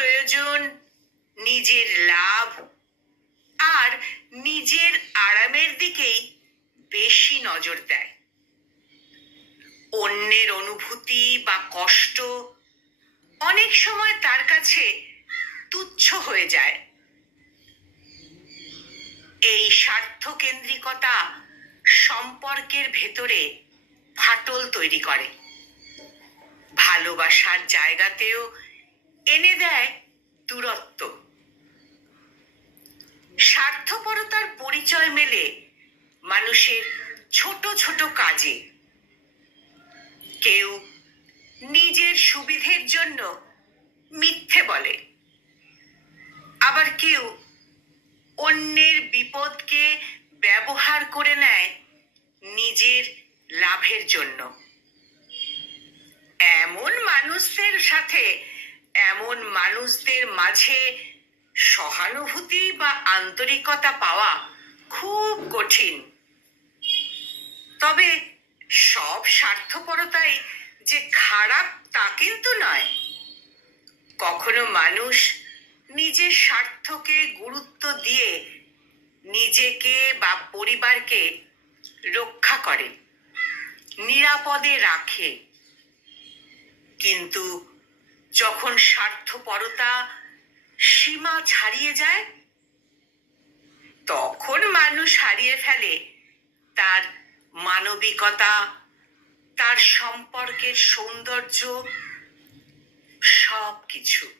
প্রয়োজন, নিজের লাভ আর নিজের আরামের দিকেই বেশি নজর দেয়। অন্যের অনুভূতি বা কষ্ট অনেক সময় তার কাছে তুচ্ছ হয়ে যায়। এই স্বার্থকেন্দ্রিকতা সম্পর্কের ভেতরে ফাটল তৈরি করে, ভালোবাসার জায়গাতেও এনে দেয় দূরত্ব। স্বার্থপরতার পরিচয় মেলে মানুষের ছোট ছোট কাজে। কেউ নিজের সুবিধের জন্য মিথ্যে বলে, আবার কেউ অন্যের বিপদকে ব্যবহার করে নেয় নিজের লাভের জন্য। এমন মানুষদের মাঝে সহানুভূতি বা আন্তরিকতা পাওয়া খুব কঠিন। তবে সব স্বার্থপরতাই যে খারাপ তা কিন্তু নয়। কখনো মানুষ নিজের স্বার্থকে গুরুত্ব দিয়ে নিজেকে বা পরিবারকে রক্ষা করে, নিরাপদে রাখে। কিন্তু যখন স্বার্থপরতা সীমা ছাড়িয়ে যায়, তখন মানুষ হারিয়ে ফেলে তার মানবিকতা, তার সম্পর্কের সৌন্দর্য, সবকিছু।